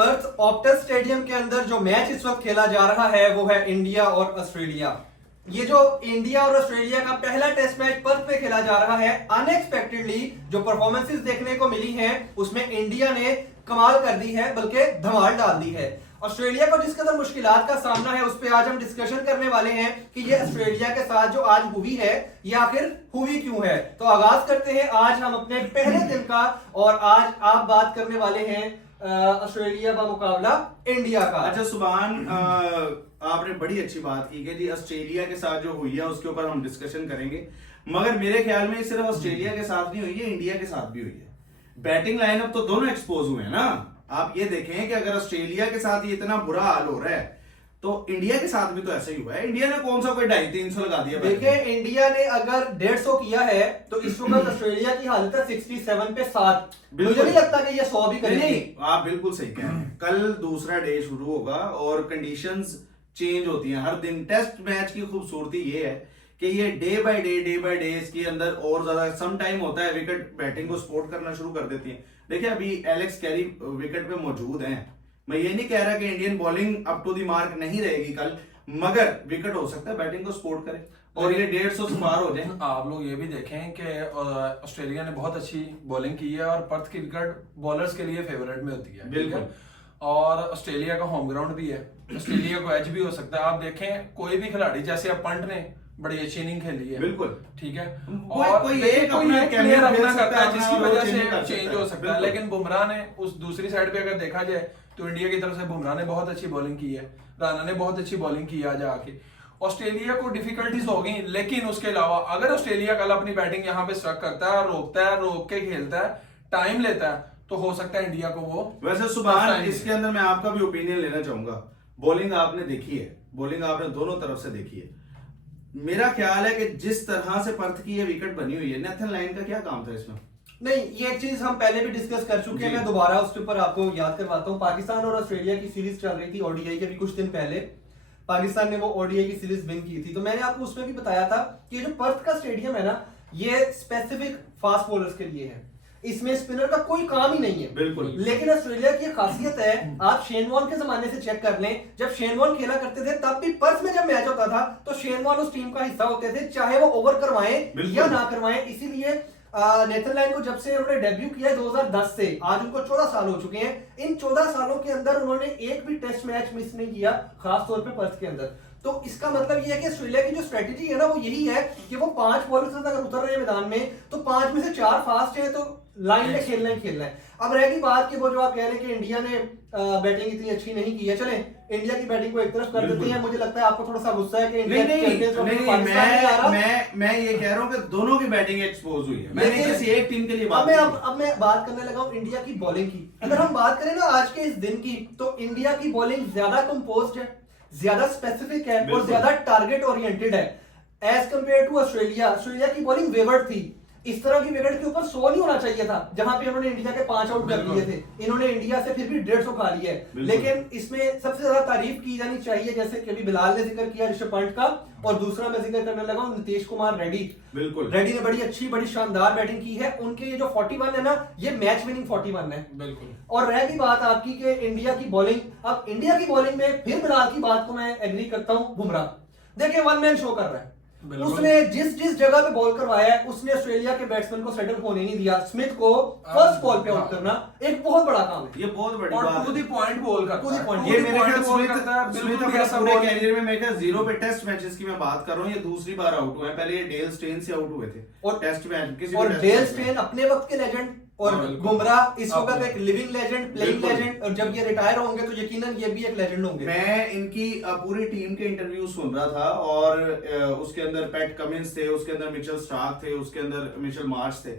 Perth Optus stadium के अंदर जो मैच इस वक्त खेला जा रहा है वो है इंडिया और ऑस्ट्रेलिया। ये जो इंडिया और ऑस्ट्रेलिया का पहला टेस्ट मैच पर्थ पे खेला जा रहा है, अनएक्सपेक्टेडली जो परफॉर्मेंसेस देखने को मिली हैं उसमें इंडिया ने कमाल कर दी है, बल्कि धमाल डाल दी है। ऑस्ट्रेलिया को जिस कदर मुश्किलात का सामना है उस पर आज हम डिस्कशन करने वाले हैं कि ये ऑस्ट्रेलिया के साथ जो आज हुई है ये आखिर हुई क्यों है। तो आगाज करते हैं आज हम अपने पहले दिन का, और आज आप बात करने वाले हैं ऑस्ट्रेलिया का मुकाबला इंडिया का। अच्छा सुभान, आपने बड़ी अच्छी बात की कि जी ऑस्ट्रेलिया के साथ जो हुई है उसके ऊपर हम डिस्कशन करेंगे, मगर मेरे ख्याल में सिर्फ ऑस्ट्रेलिया के साथ नहीं हुई है, इंडिया के साथ भी हुई है। बैटिंग लाइनअप तो दोनों एक्सपोज हुए हैं ना। आप ये देखें कि अगर ऑस्ट्रेलिया के साथ ये इतना बुरा हाल हो रहा है तो इंडिया के साथ भी तो ऐसा ही हुआ है। इंडिया ने कौन सा कोई 250-300 लगा दिया। देखिए, इंडिया ने अगर 150 किया है तो इस वक्त ऑस्ट्रेलिया की हालत है 67 पे 7। मुझे नहीं लगता कि ये 100 भी करेगी। नहीं, आप बिल्कुल सही कह रहे हैं। कल दूसरा डे शुरू होगा और कंडीशंस चेंज होती हैं हर दिन। टेस्ट मैच की खूबसूरती ये है कि ये डे बाय डे इसके अंदर और ज्यादा सम टाइम होता है, विकेट बैटिंग को सपोर्ट करना शुरू कर देती है। देखिए अभी एलेक्स कैरी विकेट पे मौजूद हैं। मैं ये नहीं कह रहा कि Indian bowling up to the mark नहीं रहेगी कल, मगर विकेट हो सकता है बैटिंग को सपोर्ट करे और ये 150 से पार हो जाए। आप लोग ये भी देखें कि ऑस्ट्रेलिया ने बहुत अच्छी बॉलिंग की है और पर्थ की विकेट बॉलर्स के लिए फेवरेट में होती है। बिल्कुल। और ऑस्ट्रेलिया का होम ग्राउंड भी है, ऑस्ट्रेलिया को एज भी हो सकता है। आप देखें कोई भी खिलाड़ी, जैसे अब पंट ने बड़ी अच्छी इनिंग खेली है, बिल्कुल ठीक है, और कोई एक अपना प्लेयर अपना करता है अपना जिसकी वो वजह चेंज कर से चेंज सकता हो है। सकता है। लेकिन बुमराह ने उस दूसरी साइड पे अगर देखा जाए तो इंडिया की तरफ से बुमराह ने बहुत अच्छी बॉलिंग की है, राणा ने बहुत अच्छी बॉलिंग की आज आके। ऑस्ट्रेलिया को डिफिकल्टीज हो गई, लेकिन उसके अलावा अगर ऑस्ट्रेलिया कल अपनी बैटिंग यहाँ पे स्ट्रक करता है, रोकता है, रोक के खेलता है, टाइम लेता है, तो हो सकता है इंडिया को वो। वैसे सुभान, इसके अंदर मैं आपका भी ओपिनियन लेना चाहूंगा। बॉलिंग आपने देखी है, बॉलिंग आपने दोनों तरफ से देखी है। मेरा ख्याल है कि जिस तरह से पर्थ की ये विकेट बनी हुई है, नेथन लाइन का क्या काम था इसमें? नहीं, ये एक चीज हम पहले भी डिस्कस कर चुके हैं, मैं दोबारा उसके ऊपर आपको याद करवाता हूँ। पाकिस्तान और ऑस्ट्रेलिया की सीरीज चल रही थी ओडीआई के भी कुछ दिन पहले। पाकिस्तान ने वो ओडीआई की सीरीज विन की थी, तो मैंने आपको उसमें भी बताया था कि ये जो पर्थ का स्टेडियम है ना, ये स्पेसिफिक फास्ट बॉलर्स के लिए है, इसमें स्पिनर का कोई काम ही नहीं है। बिल्कुल। लेकिन ऑस्ट्रेलिया की खासियत है, आप शेन वॉर्न के जमाने से चेक कर लें, जब शेन वॉर्न खेला करते थे तब भी पर्थ में जब मैच होता था तो शेन वॉर्न उस टीम का हिस्सा होते थे, चाहे वो ओवर करवाएं या ना करवाएं। इसीलिए नेथन लाइन को जब से उन्होंने डेब्यू किया 2010 से आज उनको 14 साल हो चुके हैं। इन 14 सालों के अंदर उन्होंने एक भी टेस्ट मैच मिस नहीं किया, खासतौर पे पर्थ के अंदर। तो इसका मतलब ये है कि ऑस्ट्रेलिया की जो स्ट्रेटेजी है ना वो यही है कि वो 5 बॉलर्स अगर उतर रहे हैं मैदान में तो 5 में से 4 फास्ट है, तो लाइन में खेलना ही खेलना है। अब रहेगी बात कि वो जो आप कह रहे हैं कि इंडिया ने बैटिंग इतनी अच्छी नहीं की है, चले इंडिया की बैटिंग को एक तरफ कर देते हैं। मुझे लगता है आपको थोड़ा सा गुस्सा है कि इंडिया मैं ये कह रहा हूं कि दोनों की बैटिंग एक्सपोज हुई है। मैंने किसी एक टीम के लिए बात अब मैं बात करने लगा हूं इंडिया की बॉलिंग की। अगर हम बात करें ना आज के इस दिन की, तो इंडिया की बॉलिंग ज्यादा कंपोज्ड है, ज्यादा स्पेसिफिक है और ज्यादा टारगेट ओरिएंटेड है as compare to Australia. Australia की बॉलिंग वेवर्ड थी, इस तरह की विकेट के ऊपर 100 नहीं होना चाहिए था, जहां पे उन्होंने इंडिया के 5 आउट कर दिए थे। इन्होंने इंडिया से फिर भी 150 खा लिया है। लेकिन इसमें सबसे ज्यादा तारीफ की जानी चाहिए, जैसे कि अभी बिलाल ने जिक्र किया ऋषभ पंत का, और दूसरा मैं जिक्र करने लगा हूं नीतीश कुमार रेड्डी। बिल्कुल, रेड्डी ने बड़ी अच्छी, बड़ी शानदार बैटिंग की है। उनके ये जो 41 है ना, ये मैच विनिंग 41 है। बिल्कुल। और रह गई बात आपकी कि इंडिया की बॉलिंग, अब इंडिया की बॉलिंग में फिर बिलाल की बात को मैं एग्री करता हूं। बुमराह देखिए वन मैन शो कर रहा है, उसने जिस जगह पे बॉल करवाया है उसने ऑस्ट्रेलिया के बैट्समैन को सेटल होने नहीं दिया। स्मिथ को फर्स्ट बॉल पे आउट करना एक बहुत बड़ा काम है, ये बहुत बड़ी और बात है। टू द पॉइंट बॉल करता है। ये मेरे ख्याल स्मिथ अपने पूरे कैरियर में मेरे ख्याल 0 पे टेस्ट मैचेस की मैं बात कर रहा हूं, ये दूसरी बार आउट हुए हैं। पहले ये डेल स्टेन से आउट हुए थे और टेस्ट मैच किसी और डेल स्टेन अपने वक्त के लेजेंड, और बुमराह इस वक्त एक लिविंग लेजेंड, प्लेइंग लेजेंड, और जब ये रिटायर होंगे तो यकीनन ये भी एक लेजेंड होंगे। मैं इनकी पूरी टीम के इंटरव्यू सुन रहा था और उसके अंदर पैट कमिंस थे, उसके अंदर मिचेल स्टार्क थे, उसके अंदर मिचेल मार्श थे,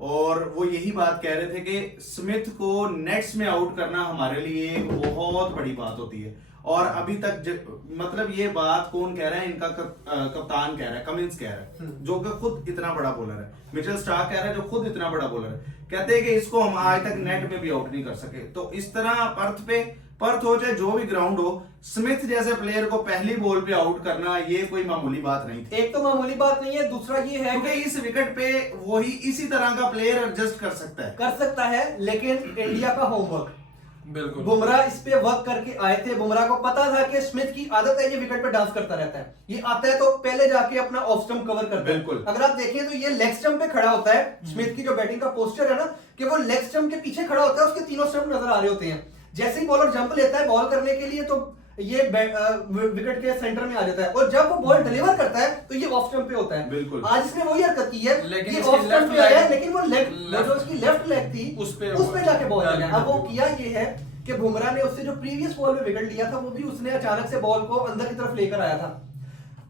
और वो यही बात कह रहे थे कि स्मिथ को नेट्स में आउट करना हमारे लिए एक बहुत बड़ी बात होती है। और अभी तक मतलब ये बात कौन कह रहा है, इनका कप्तान कह रहा है, कमिंस कह रहा है, जो कि खुद इतना बड़ा बॉलर है। मिचेल स्टार्क कह रहा है जो खुद इतना बड़ा बॉलर है, कहते हैं कि इसको हम आज तक नेट में भी आउट नहीं कर सके। तो इस तरह पर्थ हो चाहे जो भी ग्राउंड हो, स्मिथ जैसे प्लेयर को पहली बॉल पे आउट करना ये कोई मामूली बात नहीं थी। एक तो मामूली बात नहीं है, दूसरा ये है क्योंकि इस विकेट पे वही इसी तरह का प्लेयर एडजस्ट कर सकता है। लेकिन इंडिया का होमवर्क बिल्कुल। बुमराह इस पे वर्क करके आए थे। बुमराह को पता था कि स्मिथ की आदत है ये विकेट पे डांस करता रहता है, ये आता है तो पहले जाके अपना ऑफ स्टंप कवर करता है। बिल्कुल। अगर आप देखें तो ये लेग स्टंप पे खड़ा होता है। स्मिथ की जो बैटिंग का पोस्चर है ना, कि वो लेग स्टंप के पीछे खड़ा होता है, उसके तीनों स्टंप नजर आ रहे होते हैं। जैसे ही बॉलर जंप लेता है बॉल करने के लिए तो ये विकेट के सेंटर में आ जाता है, और जब वो बॉल डिलीवर करता है तो ये ऑफ स्टंप पे होता है। बिल्कुल। आज इसने वही हरकत की है, लेकिन ये इसकी ऑफ स्टंप left पे आया है, leg- लेकिन वो जो उसकी लेफ्ट लेग थी उस पे जाके बॉल डाल लगा। दिया। अब वो किया ये है कि बुमराह ने उससे जो प्रीवियस बॉल में विकेट लिया था वो भी उसने अचानक से बॉल को अंदर की तरफ लेकर आया था।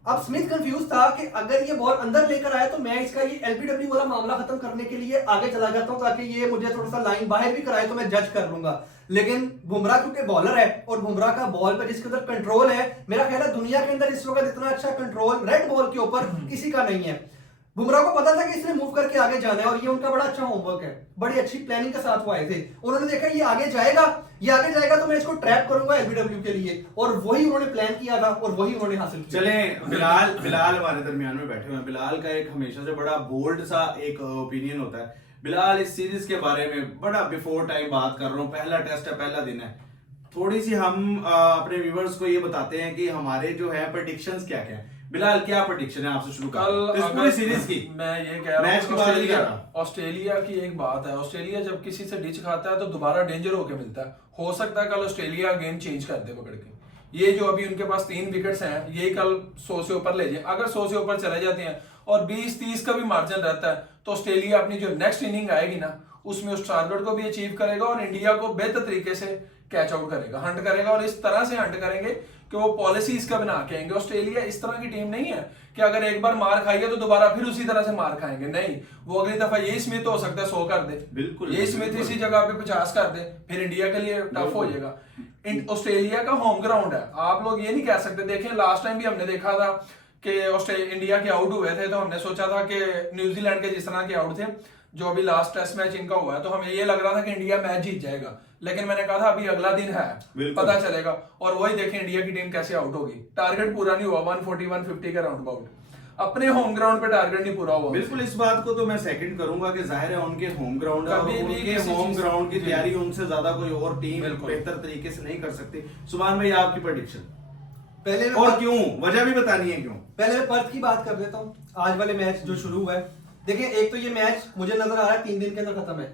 अब स्मिथ कंफ्यूज था कि अगर ये बॉल अंदर लेकर आया तो मैं इसका ये एलबीडब्ल्यू वाला मामला खत्म करने के लिए आगे चला जाता हूं, ताकि ये मुझे थोड़ा सा लाइन बाहर भी कराए तो मैं जज कर लूंगा। लेकिन बुमराह क्योंकि बॉलर है और बुमराह का बॉल पर जिसके अंदर कंट्रोल है, मेरा ख्याल है दुनिया के अंदर इस वक्त इतना अच्छा कंट्रोल रेड बॉल के ऊपर किसी का नहीं है। बुमराह को पता था कि इसने मूव करके आगे जाना है और ये उनका बड़ा अच्छा होमवर्क है, बड़ी अच्छी प्लानिंग के साथ वो आए थे। उन्होंने देखा ये आगे जाएगा तो मैं इसको ट्रैप करूंगा एलबीडब्ल्यू के लिए, और वही उन्होंने प्लान किया था और वही उन्होंने हासिल किया। चलें, बिलाल हमारे दरमियान में बैठे हुए हैं। बिलाल का एक हमेशा से बड़ा बोल्ड सा एक ओपिनियन होता है। बिलाल, इस सीरीज के बारे में बड़ा बिफोर टाइम बात कर रहा हूँ, पहला टेस्ट है, पहला दिन है, थोड़ी सी हम अपने व्यूवर्स को ये बताते हैं कि हमारे जो है प्रेडिक्शंस क्या क्या है। बिलाल, क्या प्रेडिक्शन है आपसे शुरू कल इस पूरी सीरीज की? मैं ये कह रहा मैच हूँ के बारे में क्या रहा? ऑस्ट्रेलिया की एक बात है, ऑस्ट्रेलिया जब किसी से डिच खाता है तो दोबारा डेंजर होके मिलता है। हो सकता है कल ऑस्ट्रेलिया गेम चेंज कर दे पकड़ के। ये जो अभी उनके पास 3 विकेट्स हैं, ये कल 100 से ऊपर ले जाए। अगर 100 से ऊपर चले जाते हैं और 20-30 का भी मार्जिन रहता है तो ऑस्ट्रेलिया अपनी जो नेक्स्ट इनिंग आएगी ना, उसमें उस टारगेट को भी अचीव करेगा और इंडिया को बेहतर तरीके से कैच आउट करेगा, हंट करेगा। और इस तरह से हंट करेंगे कि वो पॉलिसी इसका बना के आएंगे। ऑस्ट्रेलिया इस तरह की टीम नहीं है कि अगर एक बार मार खाई है तो दोबारा फिर उसी तरह से मार खाएंगे। नहीं, वो अगली दफा ये स्मिथ हो सकता है 100 कर दे, बिल्कुल, ये स्मिथ बिल्कुल। इसी जगह पे 50 कर दे, फिर इंडिया के लिए टफ हो जाएगा। ऑस्ट्रेलिया का होम ग्राउंड है, आप लोग ये नहीं कह सकते। देखें, लास्ट टाइम भी हमने देखा था कि इंडिया के आउट हुए थे तो हमने सोचा था कि न्यूजीलैंड के जिस तरह के आउट थे, जो अभी लास्ट टेस्ट मैच इनका हुआ है, तो हमें ये लग रहा था कि इंडिया मैच जीत जाएगा। लेकिन मैंने कहा था अभी अगला दिन है, पता चलेगा। और वही देखें इंडिया की टीम कैसे आउट होगी। टारगेट पूरा नहीं हुआ, 140-150 के राउंड अबाउट। अपने होम ग्राउंड पे टारगेट नहीं पूरा हुआ। बिल्कुल, इस बात को तो मैं सेकंड करूंगा कि जाहिर है उनके होम ग्राउंड है और कभी भी उनके किसी होम चीज- ग्राउंड की जी। तैयारी उनसे ज्यादा कोई और टीम बिल्कुल। बेहतर तरीके से नहीं कर सकती। सुभान भाई, आपकी प्रेडिक्शन पहले मैं और क्यों, वजह भी बतानी है क्यों? पहले मैं पर्थ की बात कर देता हूँ। आज वाले मैच जो शुरू हुआ है, देखिए एक तो ये मैच मुझे नजर आ रहा है 3 दिन के अंदर खत्म है,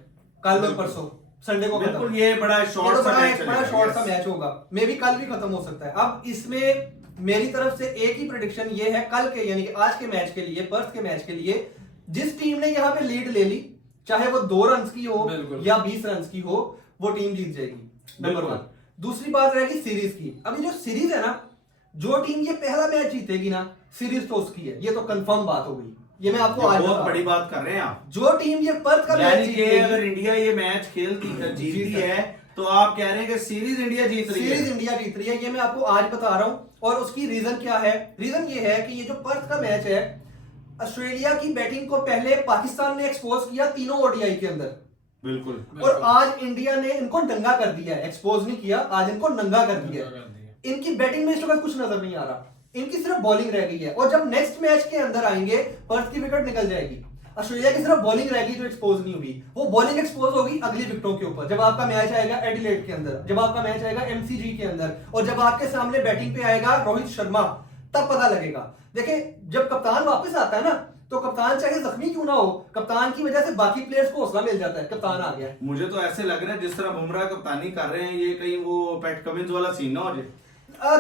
कल और परसों संडे को खत्म। बिल्कुल, ये बड़ा शॉर्ट सा मैच बड़ा चलेगा, शॉर्ट सा yes। मैच होगा, मे भी कल भी खत्म हो सकता है। अब इसमें मेरी तरफ से एक ही प्रेडिक्शन ये है कल के, यानी कि आज के मैच के लिए, पर्थ के मैच के लिए, जिस टीम ने यहाँ पे लीड ले ली, चाहे वो 2 रन की हो या 20 रन की हो, वो टीम जीत जाएगी। नंबर 1। दूसरी बात रहेगी सीरीज की। अभी जो सीरीज है ना, जो टीम ये पहला मैच जीतेगी ना, सीरीज तो उसकी है, ये तो कंफर्म बात हो गई। ये मैं आपको आज बहुत बता बड़ी बात कर रहे हैं आप। जो टीम ये पर्थ का मैच यानी कि जीतेगी, अगर इंडिया ये मैच जीतती है तो आप कह रहे हैं कि सीरीज इंडिया जीत रही है। सीरीज इंडिया जीत रही है, ये मैं आपको आज बता रहा हूं। और उसकी रीजन क्या है? रीजन ये है कि ये जो पर्थ का मैच है, ऑस्ट्रेलिया की बैटिंग को पहले पाकिस्तान ने एक्सपोज किया तीनों ओडीआई के अंदर, बिल्कुल। और आज इंडिया ने इनको नंगा कर दिया है। एक्सपोज नहीं किया, आज इनको नंगा कर दिया है। इनकी बैटिंग में इस वक्त कुछ नजर नहीं आ रहा, इनकी सिर्फ बॉलिंग रह गई है। और जब नेक्स्ट मैच के अंदर आएंगे, पर्थ की विकेट निकल जाएगी, ऑस्ट्रेलिया की सिर्फ बॉलिंग रहेगी जो एक्सपोज नहीं हुई। वो बॉलिंग एक्सपोज होगी अगली विकेटों के ऊपर, जब आपका मैच आएगा एडिलेड के अंदर, जब आपका मैच आएगा एमसीजी के अंदर, और जब आपके सामने बैटिंग पे आएगा रोहित शर्मा, तब पता लगेगा। देखिए, जब कप्तान वापस आता है ना, तो कप्तान चाहे जख्मी क्यों ना हो, कप्तान की वजह से बाकी प्लेयर्स को हौसला मिल जाता है, कप्तान आ गया। मुझे तो ऐसे लग रहा है जिस तरह बुमराह कप्तानी कर रहे हैं, ये कहीं वो पैट कमिंस वाला सीन ना हो जाए।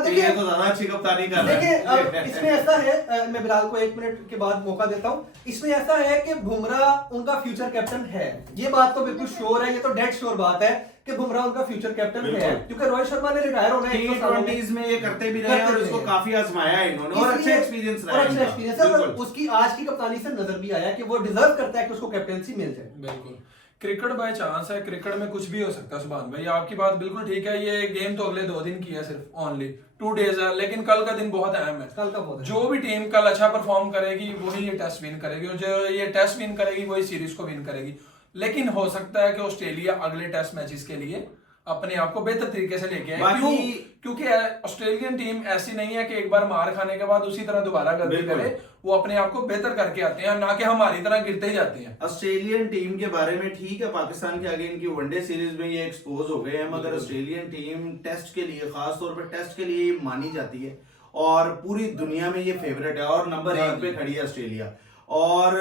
देखिए, ये तो ज्यादा अच्छी कप्तानी कर रहा देखिए, है। अब इसमें ऐसा है, मैं बिलाल को 1 मिनट के बाद मौका देता हूं। इसमें ऐसा है कि बुमराह उनका फ्यूचर कैप्टन है, ये बात तो बिल्कुल श्योर है, ये तो डेड श्योर बात है कि बुमराह उनका फ्यूचर कैप्टन है, क्योंकि रोहित शर्मा ने रिटायर होना है। T20s में ये करते भी रहे और इसको काफी आजमाया है इन्होंने, और अच्छा एक्सपीरियंस रहा है अच्छा इनका। एक्सपीरियंस है। और बिल्कुल। उसकी आज की कप्तानी से नजर भी आया कि वो डिजर्व करता है कि उसको कैप्टनसी मिल जाए। बिल्कुल, क्रिकेट बाय चांस है, क्रिकेट में कुछ भी हो सकता है। सुभान भाई, आपकी बात बिल्कुल ठीक है। ये गेम तो अगले 2 दिन की है, सिर्फ ओनली 2 डेज है, लेकिन कल का दिन बहुत अहम है। कल का बहुत है। जो भी टीम कल अच्छा परफॉर्म करेगी वही ये टेस्ट विन करेगी, और जो ये टेस्ट विन करेगी वही सीरीज को विन करेगी। लेकिन हो सकता है कि ऑस्ट्रेलिया अगले टेस्ट मैचेस के लिए अपने आप को बेहतर तरीके से लेके आए। बाकी- क्योंकि ऑस्ट्रेलियन टीम ऐसी नहीं है कि एक बार मार खाने के बाद उसी तरह दोबारा गलती बिल्कुल। करे, वो अपने आप को बेहतर करके आते हैं, ना कि हमारी तरह गिरते ही जाते हैं। ऑस्ट्रेलियन टीम के बारे में ठीक है, पाकिस्तान के आगे इनकी वनडे सीरीज में ये एक्सपोज हो गए हैं, मगर बिल्कुल। ऑस्ट्रेलियन टीम टेस्ट के लिए, खास तौर पर टेस्ट के लिए मानी जाती है और पूरी दुनिया में ये फेवरेट है और नंबर हाँ 1 पे जी। खड़ी है ऑस्ट्रेलिया। और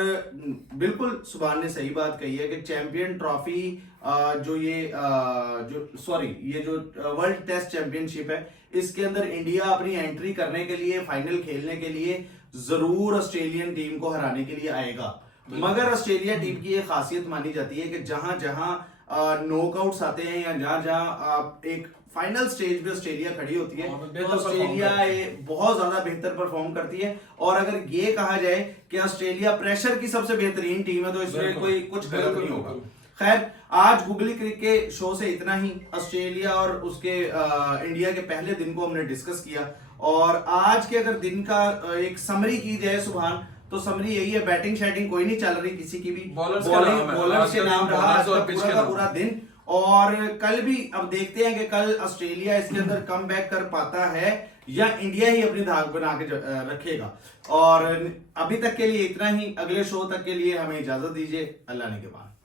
बिल्कुल सुभान ने सही बात कही है कि चैंपियन ट्रॉफी जो वर्ल्ड टेस्ट चैंपियनशिप है, इसके अंदर इंडिया अपनी एंट्री करने के लिए, फाइनल खेलने के लिए जरूर ऑस्ट्रेलियन टीम को हराने के लिए आएगा। मगर ऑस्ट्रेलिया टीम की ये खासियत मानी जाती है कि जहां जहां नॉकआउट्स आते हैं या जहां जहां एक फाइनल स्टेज पे ऑस्ट्रेलिया खड़ी होती है, हाँ, तो बेहतर ऑस्ट्रेलिया perform करती ये बहुत ज्यादा बेहतर परफॉर्म करती है। और अगर ये कहा जाए कि ऑस्ट्रेलिया प्रेशर की सबसे बेहतरीन टीम है, तो इसमें बिल्कुल, कोई कुछ गलत बिल्कुल, नहीं होगा। बिल्कुल। खैर, आज गूगली क्रिक के शो से इतना ही। ऑस्ट्रेलिया और उसके इंडिया के पहले दिन को हमने डिस्कस किया, और आज के अगर दिन का एक समरी की जाए सुभान, तो समरी यही है, बैटिंग शैटिंग कोई नहीं चल रही किसी की भी, बॉलर्स का नाम है। बॉलर्स आज के का नाम दिन रहा बॉलर्स आज और का पिच पूरा के का नाम। पूरा दिन। और कल भी अब देखते हैं कि कल ऑस्ट्रेलिया इसके अंदर कम बैक कर पाता है या इंडिया ही अपनी धाक बना के रखेगा। और अभी तक के लिए इतना ही, अगले शो तक के लिए हमें इजाजत दीजिए। अल्लाह ने के बाद।